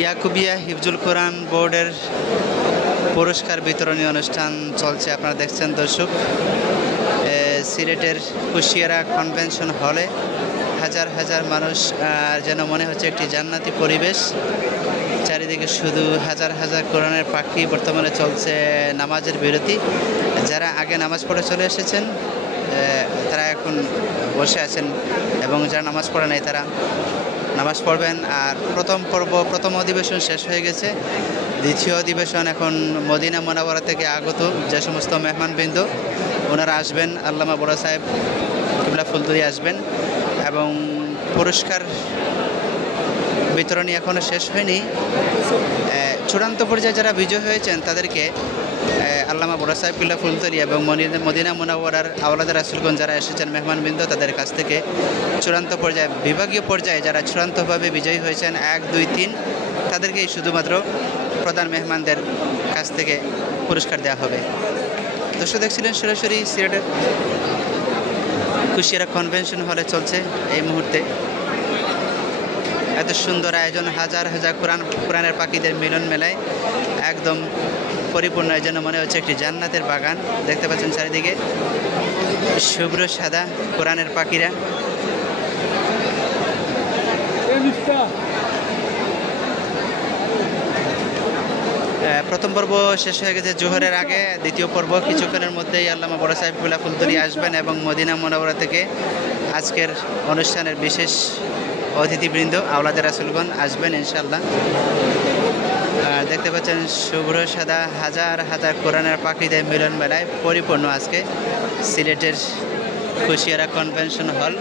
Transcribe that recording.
ইয়াকুবিয়া হিফজুল কোরআন বোর্ডের পুরস্কার বিতরণী অনুষ্ঠান চলছে। আপনারা দেখছেন দর্শক, সিলেটের কুশিয়ারা কনভেনশন হলে হাজার হাজার মানুষ, যেন মনে হচ্ছে একটি জান্নাতি পরিবেশ। চারিদিকে শুধু হাজার হাজার কোরআনের পাখি। বর্তমানে চলছে নামাজের বিরতি। যারা আগে নামাজ পড়ে চলে এসেছেন তারা এখন বসে আছেন, এবং যারা নামাজ পড়ে নাই তারা নামাজ পড়বেন। আর প্রথম অধিবেশন শেষ হয়ে গেছে। দ্বিতীয় অধিবেশন এখন মদিনা মুনাওয়ারা থেকে আগত যে সমস্ত মেহমানবৃন্দ ওনারা আসবেন। আল্লামা বড় সাহেব কিবলা ফুলতুলি আসবেন, এবং পুরস্কার বিতরণী এখনও শেষ হয়নি। চূড়ান্ত পর্যায়ে যারা বিজয় হয়েছেন তাদেরকে আল্লামা বড় সাহেব কিবলা ফুলতুলি এবং মদিনা মুনাওয়ারার আওলাদে রাসূলগণ যারা এসেছেন মেহমানবৃন্দ, তাদের কাছ থেকে চূড়ান্ত পর্যায়ে, বিভাগীয় পর্যায়ে যারা চূড়ান্তভাবে বিজয়ী হয়েছেন 1, 2, 3, তাদেরকেই শুধুমাত্র প্রধান মেহমানদের কাছ থেকে পুরস্কার দেওয়া হবে। দর্শক দেখছিলেন সরাসরি সিলেটের কুশিয়ারা কনভেনশন হলে চলছে এই মুহূর্তে এত সুন্দর আয়োজন। হাজার হাজার কোরআনের পাখিদের মিলন মেলায় একদম পরিপূর্ণ। এই জন্য মনে হচ্ছে একটি জান্নাতের বাগান। দেখতে পাচ্ছেন চারিদিকে শুভ্র সাদা কোরআনের পাখিরা। প্রথম পর্ব শেষ হয়ে গেছে জোহরের আগে। দ্বিতীয় পর্ব কিছুক্ষণের মধ্যেই আল্লামা বড় সাহেব কিবলা ফুলতুলি আসবেন, এবং মদিনা মুনাওয়ারা থেকে আজকের অনুষ্ঠানের বিশেষ অতিথিবৃন্দ আওলাদে রাসূলগণ আসবেন ইনশাআল্লাহ। দেখতে পাচ্ছেন শুভ্র সাদা হাজার হাজার কোরআনের পাখিদের মিলন মেলায় পরিপূর্ণ আজকে সিলেটের কুশিয়ারা কনভেনশন হল।